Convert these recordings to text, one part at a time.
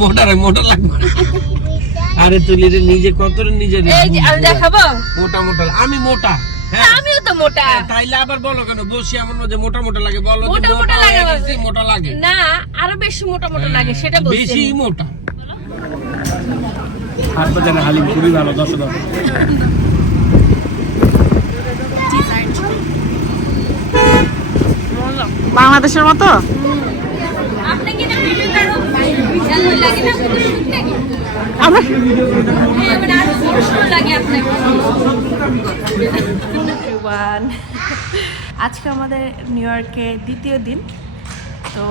মোটা রে মোটা লাগবে আরে তুই নিজে কত নিজে আমি দেখাবো? মোটা মোটা আমি মোটা হ্যাঁ? আমিও তো মোটা। তাইলে আবার বলো কেন বসি মোটা মোটা লাগে বলো মোটা মোটা মোটা লাগে লাগে মোটা লাগে। না আরও বেশি মোটা মোটা লাগে সেটা বলছি বেশি মোটা। হাট বাজারে হালিম খুবই ভালো দশ দশ বাংলাদেশের মতো আপনি কি না ভিডিও করো ভালো লাগে না কত সুন্দর লাগে আজকে আমাদের নিউ ইয়র্কে দ্বিতীয় দিন। তো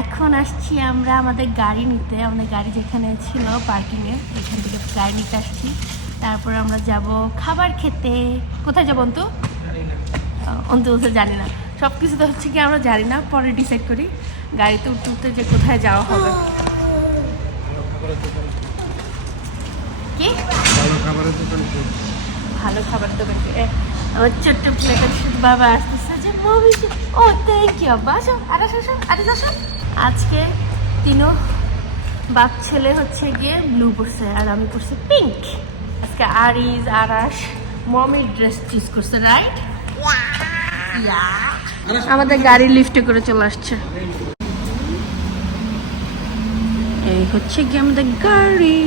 এখন আসছি আমরা আমাদের গাড়ি নিতে। আমাদের গাড়ি যেখানে ছিল পার্কিংয়ে এখান থেকে গাড়ি নিতে আসছি। তারপর আমরা যাব খাবার খেতে। কোথায় যাব অন্তু? অন্তু জানি না। সব কিছু তো হচ্ছে কি আমরা জানি না পরে ডিসাইড করি গাড়িতে উঠতে উঠতে যে কোথায় যাওয়া হবে। কি? ভালো খাবার দোকান আমার ছোট্ট প্লেটের শুধু বাবা আসতেছে যে মুভি ও থ্যাংক ইউ আব্বা আসো আরে আসো আরে আসো আজকে তিনও বাপ ছেলে হচ্ছে গিয়ে ব্লু পরছে আর আমি পরছি পিঙ্ক আজকে আরিজ আরাস মমির ড্রেস চুজ করছে রাইট আমাদের গাড়ি লিফটে করে চলে আসছে। এই হচ্ছে গিয়ে আমাদের গাড়ি।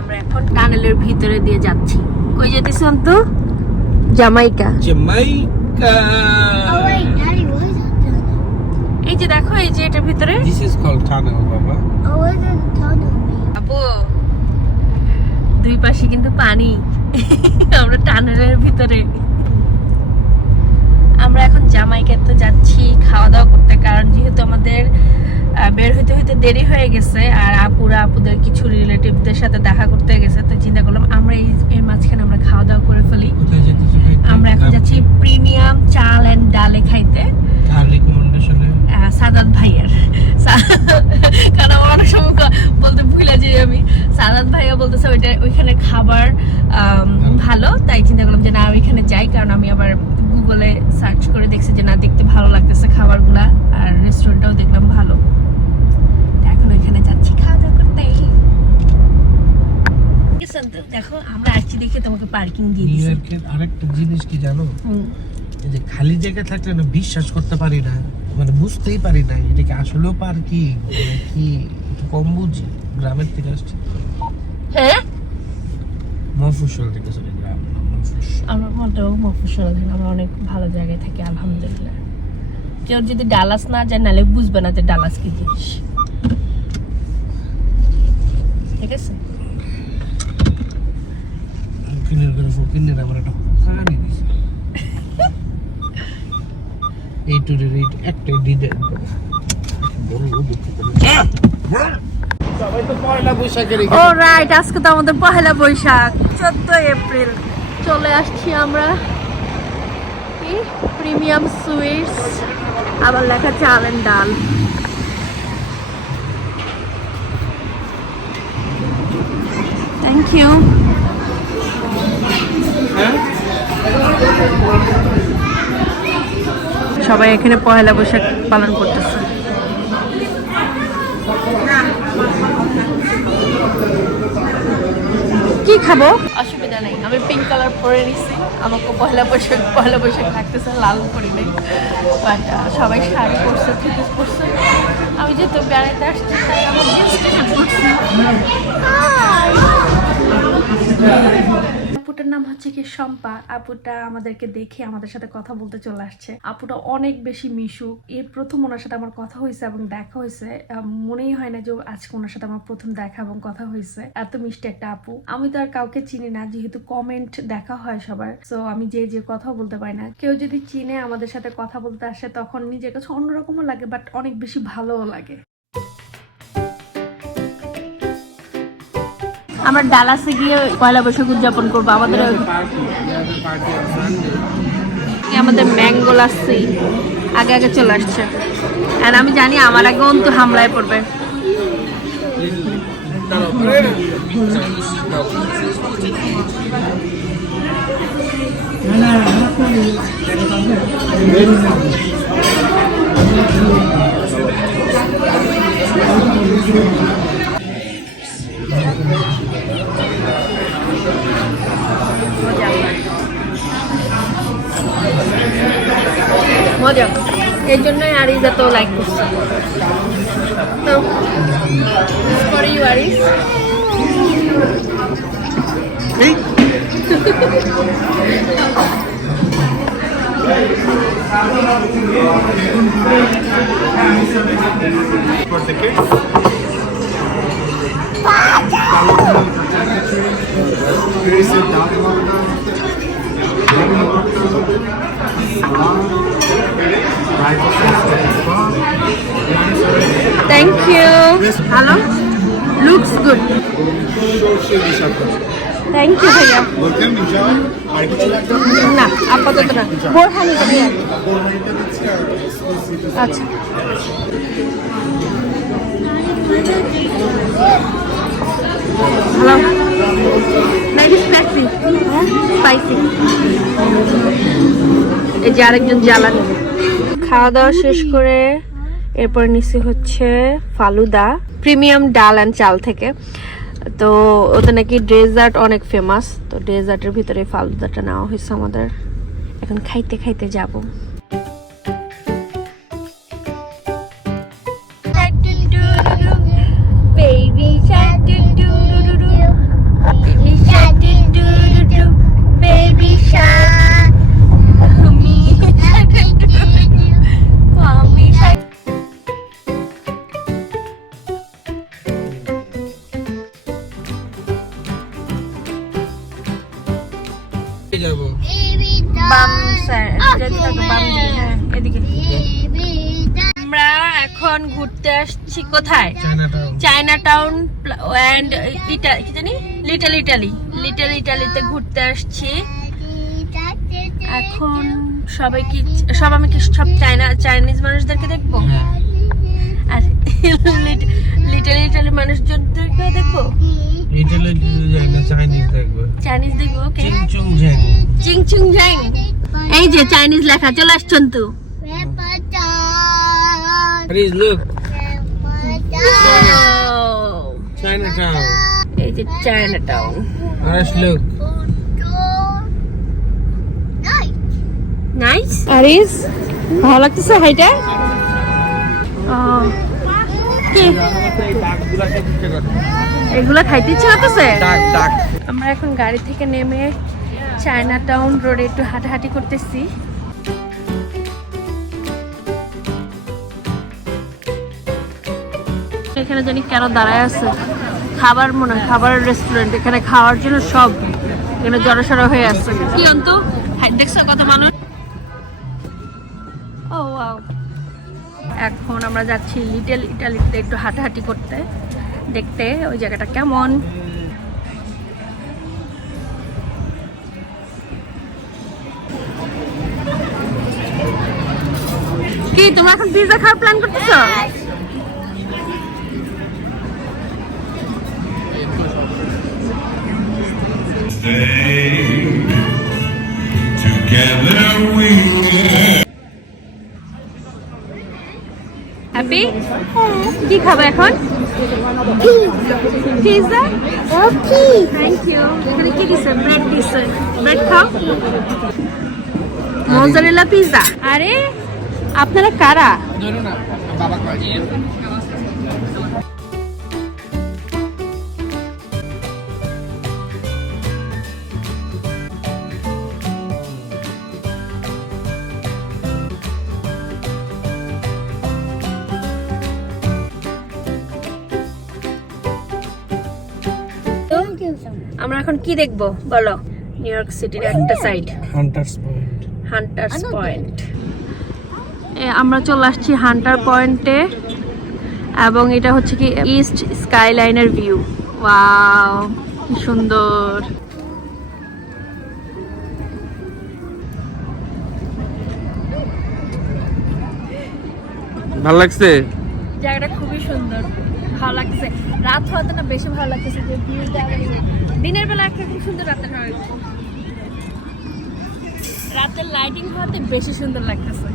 আমরা এখন টানেলের ভিতরে দিয়ে যাচ্ছি। কই যেতেছ তো জামাইকা। জামাইকা? এই যে দেখো এই যে এটার ভিতরে। দিস ইজ কল্ড টানেল বাবা? আপু দুই পাশে কিন্তু পানি। আমরা টানেলের ভিতরে। আমরা এখন জামাইকাতে যাচ্ছি খাওয়া দাওয়া করতে কারণ যেহেতু আমাদের বের হইতে হইতে দেরি হয়ে গেছে আর আপুরা আপুদের কিছু রিলেটিভদের সাথে দেখা করতে গেছে তো চিন্তা করলাম আমরা এই এর মাঝখানে আমরা খাওয়া দাওয়া করে ফেলি? আমরা এখন যাচ্ছি প্রিমিয়াম চাল এন্ড ডালে খাইতে। রিকমেন্ডেশনে আহ, সাদাত ভাইয়ের। কারণ আমার অনেক সময় বলতে ভুলে যাই আমি। সাদাত ভাইয়া বলতেছে ওইটা ওইখানে খাবার ভালো। তাই চিন্তা করলাম যে না ওইখানে যাই কারণ আমি আবার গুগলে সার্চ করে দেখছি যে না দেখতে ভালো লাগতেছে খাবারগুলা আর রেস্টুরেন্টটাও দেখলাম ভালো। তো এখন ওইখানে যাচ্ছি খাওয়া দাওয়া করতে দেখো আমরা আসছি দেখে তোমাকে পার্কিং দিয়ে ইয়র্কের আরেকটা জিনিস কি জানো? এই যে খালি জায়গা থাকলে না বিশ্বাস করতে পারি না। মানে বুঝতেই পারি না এটা কি আসলেও পার্কিং? কি একটু কম বুঝি গ্রামের থেকে আসছি। হ্যাঁ? মফস্বল থেকে গ্রাম। আমার মফস্বল অনেক ভালো জায়গায় থাকি আলহামদুলিল্লাহ। কেউ যদি ডালাস না যায় নাহলে বুঝবে না যে ডালাস কি জিনিস। ঠিক আছে? ফকিনের করে ফকিনের আমার একটা ফানি দিছে এই টুরের এই একটাই দিদে বড় দুঃখ করে সবাই তো পয়লা বৈশাখের ও রাইট আজকে তো আমাদের পহেলা বৈশাখ চোদ্দ এপ্রিল। চলে আসছি আমরা কি? প্রিমিয়াম সুইটস আবার লেখা চাল ডাল। থ্যাংক ইউ সবাই এখানে পহেলা বৈশাখ পালন করতেছে। কি খাব? অসুবিধা নেই আমি পিঙ্ক কালার পরে নিছি। আমাকে পয়লা বৈশাখ পয়লা বৈশাখ লাগতেছে লাল করি নাই। বাট সবাই শাড়ি পরছে থ্রিপিস পরছে। আমি যেহেতু বেড়াইতে আসছি তাই আমার জিন্স টি শার্ট পরছি আপুটার নাম হচ্ছে কি শম্পা। আপুটা আমাদেরকে দেখে আমাদের সাথে কথা বলতে চলে আসছে। আপুটা অনেক বেশি মিশুক। এর প্রথম ওনার সাথে আমার কথা হয়েছে এবং দেখা হয়েছে। মনেই হয় না যে আজকে ওনার সাথে আমার প্রথম দেখা এবং কথা হয়েছে। এত মিষ্টি একটা আপু। আমি তো আর কাউকে চিনি না, যেহেতু কমেন্ট দেখা হয় সবার। সো আমি যে যে কথা বলতে পারি না। কেউ যদি চিনে আমাদের সাথে কথা বলতে আসে, তখন নিজের কাছে অন্যরকমও লাগে বাট অনেক বেশি ভালোও লাগে। আমরা ডালাসে গিয়ে পয়লা বৈশাখ উদযাপন করব আমাদের আমাদের ম্যাঙ্গো লাসি আগে আগে চলে আসছে। আর আমি জানি আমার আগে অন্তু হামলায় পড়বে। মজা জন্যই আরিজ এত লাইক করছে তো for you Ariz for the kids. Here is a down Thank you hello looks good thank you ভাইয়া না, আপাতত না। বোরহানি ভাইয়া আচ্ছা। হ্যালো ম্যাগি স্পাইসি স্পাইসি এই যে আরেকজন জ্বালানি। খাওয়া দাওয়া শেষ করে এরপর নিচে হচ্ছে ফালুদা, প্রিমিয়াম ডাল অ্যান্ড চাল থেকে। তো ওটা নাকি ডেজার্ট অনেক ফেমাস তো ডেজার্টের ভিতরে ফালুদাটা নেওয়া হয়েছে আমাদের। এখন খাইতে খাইতে যাব। আমরা এখন ঘুরতে আসছি কোথায়? চায়নাটাউন চায়না টাউন অ্যান্ড ইটা কি জানি? লিটল ইটালি লিটল ইটালিতে ঘুরতে আসছি। এখন সবাই কি সব আমি কি সব চায়না চাইনিজ মানুষদেরকে দেখব? হ্যাঁ। আর লিটল ইটালি মানুষজনদেরকেও দেখব? ইটালি চাইনিজ দেখব। চাইনিজ দেখব ওকে চিং চুং ঝ্যাং চিং চুং ঝ্যাং এই যে চাইনিজ লেখা চলে আসছেন তো এই যে ভালো লাগতেছে হাইটা? এগুলো খাইতে ইচ্ছে করতেছে। ডাক ডাক আমরা এখন গাড়ি থেকে নেমে চায়না টাউন রোডে একটু হাঁটাহাঁটি করতেছি। এখানে জানি কেন দাঁড়ায় আছে। খাবার মনে হয় খাবারের রেস্টুরেন্ট এখানে খাওয়ার জন্য সব এখানে জড়সড় হয়ে আছে। কি অন্ত? দেখছ কত মানুষ? ও এখন আমরা যাচ্ছি লিটল ইটালিতে একটু হাঁটাহাঁটি করতে। দেখতে ওই জায়গাটা কেমন? কি, তোমরা এখন পিৎজা খাওয়ার প্ল্যান করতেছো? হ্যাপি কি খাবে এখন? পিৎজা থ্যাংক ইউ কি দিছে? ব্রেড দিছে। ব্রেড খাও। মোজারেলা পিৎজা আরে আপনারা কারা? আমরা এখন কি দেখব? বলো। নিউ ইয়র্ক সিটির একটা side Hunters Point Hunters Point আমরা চলে আসছি হান্টার পয়েন্টে এবং এটা হচ্ছে কি ইস্ট স্কাইলাইনের ভিউ ওয়াও কি সুন্দর। ভালো লাগছে? জায়গাটা খুবই সুন্দর ভালো লাগছে। রাত হওয়াতে না বেশি ভালো লাগতেছে যে ভিউটা দিনের বেলা একরকম সুন্দর রাতের হয়। রাতের লাইটিং হওয়াতে বেশি সুন্দর লাগতেছে। ভালো লাগছে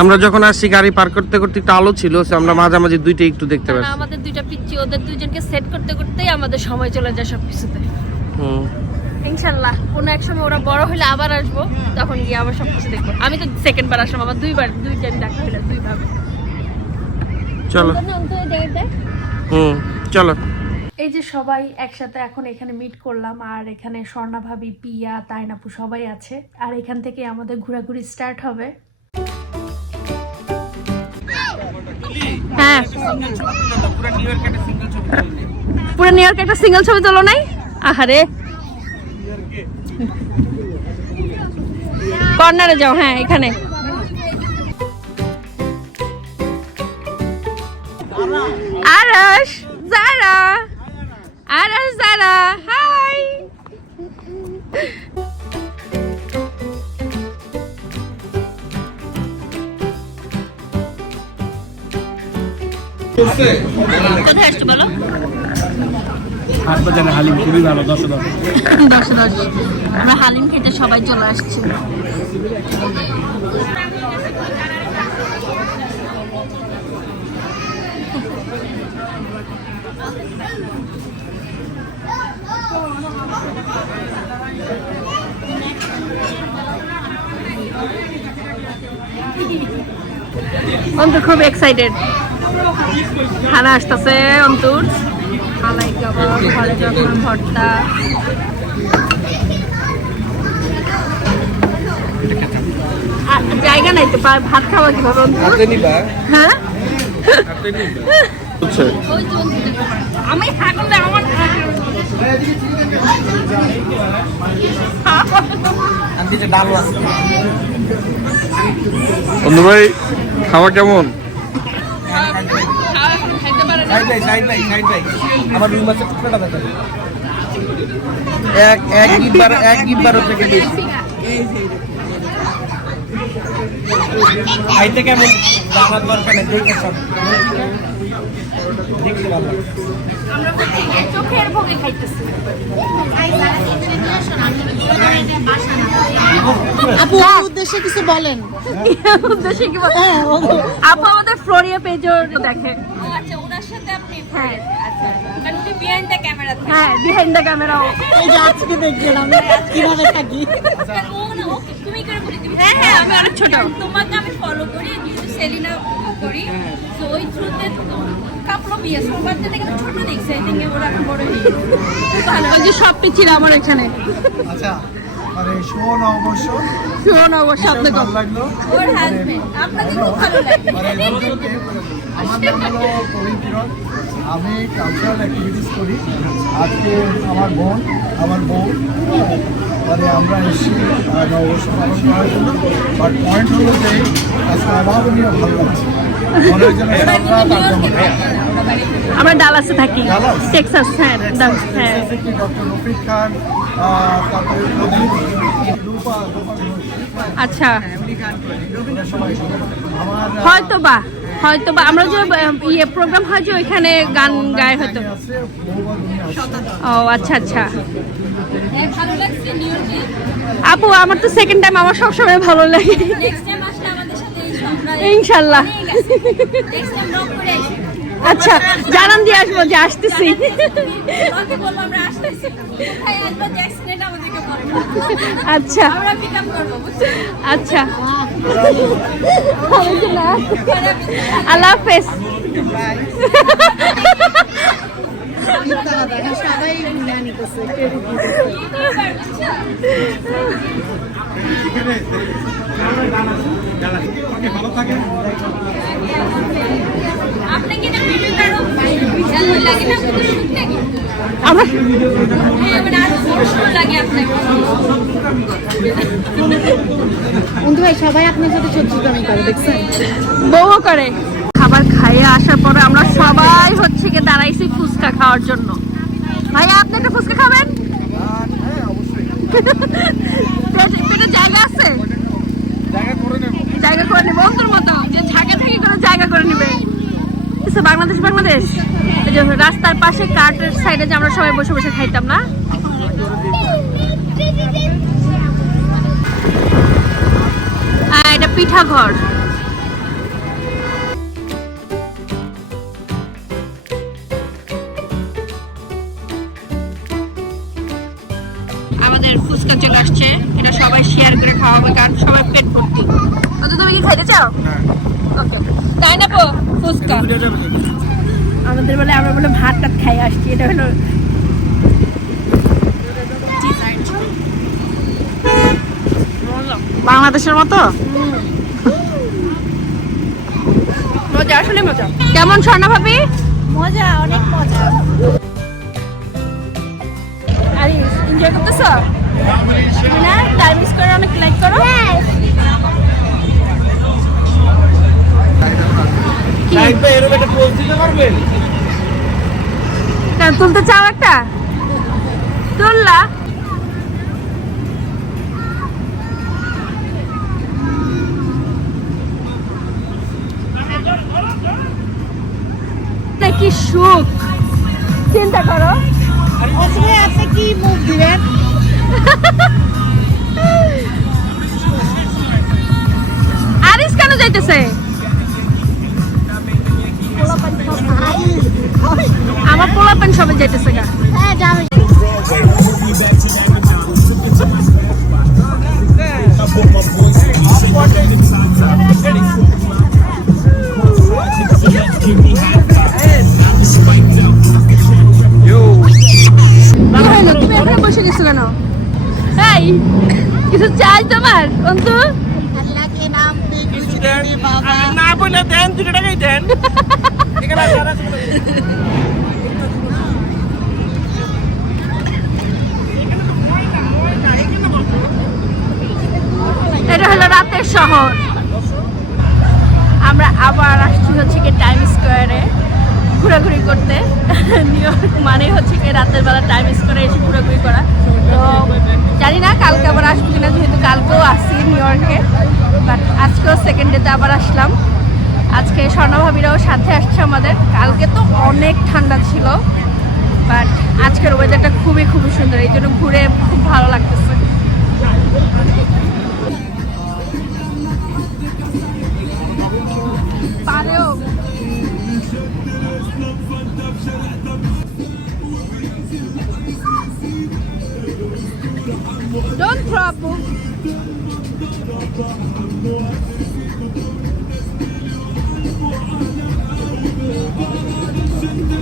আমরা যখন আসছি গাড়ি পার করতে করতে একটু আলো ছিল আমরা মাঝামাঝি দুইটা একটু দেখতে পাচ্ছি। আমাদের দুইটা পিচ্ছি ওদের দুইজনকে সেট করতে করতেই আমাদের সময় চলে যায় সব কিছুতে হুম। ইনশাল্লাহ কোনো এক সময় ওরা বড় হলে আবার আসব তখন গিয়ে আবার সব কিছু দেখব। আমি তো সেকেন্ড বার আসলাম আমার দুইবার দুই টাইম দেখা হলো দুইভাবে। চলো। হুম চলো। এই যে সবাই একসাথে এখন এখানে মিট করলাম আর এখানে স্বর্ণা ভাবি পিয়া তাইনাপু সবাই আছে। আর এখান থেকে আমাদের ঘোরাঘুরি স্টার্ট হবে। হ্যাঁ। পুরো নিউ ইয়র্কে একটা সিঙ্গেল ছবি তোলো নাই? আহারে। কর্নারে যাও হ্যাঁ এখানে। আরশ কোথায় আসছো বলো? হাটবাজারে হালিম খুবই ভালো দশ দশ দশ দশ আমরা হালিম খেতে সবাই চলে আসছি। অন্তর খুব এক্সাইটেড খানা আসতেছে অন্তর। মালাই কাবাব ঘরে যখন ভর্তা জায়গা নাই তো ভাত খাওয়া কীভাবে অন্তর? হ্যাঁ? আমি থাকলে আমার বন্ধু ভাই খাওয়া কেমন? খাইতে পারে না আমার রুই মাছের টুকরাটা দেখা এক এক গিব্বার এক গিব্বার থেকে বেশি খাইতে কেমন? জানার দরকার নেই সব দেখতে ভালো। আমরা চোখের ভোগে খাইতেছি। আপু উদ্দেশ্যে কিছু বলেন। উদ্দেশ্যে কি বলব? আপু আমাদের ফ্লোরিয়া পেজও দেখে। আচ্ছা আপনি হ্যাঁ। আচ্ছা কারণ উনি বিহাইন্ড দ্য ক্যামেরা হ্যাঁ বিহাইন্ড দ্য ক্যামেরাও এই যে আজকে দেখবেন কীভাবে থাকি। ও না ওকে তুমি করে বলি তুমি হ্যাঁ, হ্যাঁ, আমি অনেক ছোট। তোমাকে আমি ফলো করি সেলিনা করি। তো ওই থ্রুতে কাপড় বিয়ে সবার থেকে ছোট দেখছে আই ওরা এখন বড় হয়ে ভালো। ওই যে সব পিছিয়ে আমার এখানে। আচ্ছা মানে শোন অবশ্য। শোন অবশ্য ভালো লাগল। ওর হাজবেন্ড আপনাকে খুব ভালো লাগে। মানে আমার নাম হলো প্রবীণ কিরণ। আমি কালচারাল অ্যাক্টিভিটিস করি। আজকে আমার বোন আমার বউ মানে আমরা এসেছি নববর্ষ পালন করার জন্য। বাট পয়েন্ট হলো যে আজকে অভাবনীয় ভালো লাগছে। মনে হয় যেন। আমরা ডালাসে থাকি? টেক্সাস হ্যাঁ হ্যাঁ। থেকে ডক্টর রফিক খান তারপরে প্রদীপ। আচ্ছা। হয়তো বা হয়তো বা আমরা যে ইয়ে প্রোগ্রাম হয় যে ওইখানে গান গায় হয়তো। ও আচ্ছা আচ্ছা। আপু, আমার তো সেকেন্ড টাইম আমার সবসময় ভালো লাগে। ইনশাল্লাহ। আচ্ছা জানান দিয়ে আসব, যে আসতেছি। আচ্ছা। আচ্ছা। আল্লাহ হাফেজ। আপনি কি না ভিডিও করো লাগে না আমার বন্ধু ভাই সবাই আপনার সাথে করে দেখছেন? বউও করে। খাবার খাইয়ে আসার পরে আমরা সবাই হচ্ছে গিয়ে দাঁড়াইছি ফুচকা খাওয়ার জন্য। ভাইয়া আপনি একটা ফুচকা খাবেন? পেটে জায়গা আছে? জায়গা করে নেবে। অন্তর মতো যে ঝাঁকে থেকে করে জায়গা করে নেবে। আচ্ছা, বাংলাদেশ বাংলাদেশ। রাস্তার পাশে কার্টের সাইডে যে আমরা সবাই বসে বসে খাইতাম না? এটা পিঠা ঘর খাই আসছি? এটা হলো বাংলাদেশের মতো? মজা আসলে মজা। কেমন স্বর্ণা ভাবি? মজা অনেক মজা। আরে এনজয় করতেছো? না টাইম স্কোয়ার অনেক লাইক করো। ভাই এরকম একটা দিতে পারবেন? কেন? তুলতে চাও একটা? তুললা। কি সুখ? চিন্তা করো। কি মুখ দিবেন আরিস কেন যাইতেছে? আমার পোলা পেন সবাই যাইতেছে গা। হ্যাঁ যাবে। বসে গেছো কেন? এই কিছু চাই তোমার অন্তু? না বলে দেন দুটো টাকাই দেন। এটা হলো রাতের শহর। আমরা আবার আসছি হচ্ছে কি টাইম স্কোয়ারে ঘোরাঘুরি করতে। নিউ মানে হচ্ছে কি রাতের বেলা টাইম স্কোয়ারে এসে ঘোরাঘুরি করা। তো জানি না কালকে আবার আসব কিনা, যেহেতু কালকেও আসছি নিউ ইয়র্কে বাট আজকেও সেকেন্ড ডেতে আবার আসলাম। আজকে স্বর্ণভাবীরাও সাথে আসছে আমাদের। কালকে তো অনেক ঠান্ডা ছিল, বাট আজকের ওয়েদারটা খুবই খুবই সুন্দর। এই জন্য ঘুরে খুব ভালো লাগতেছে। পারেও। Don't trouble.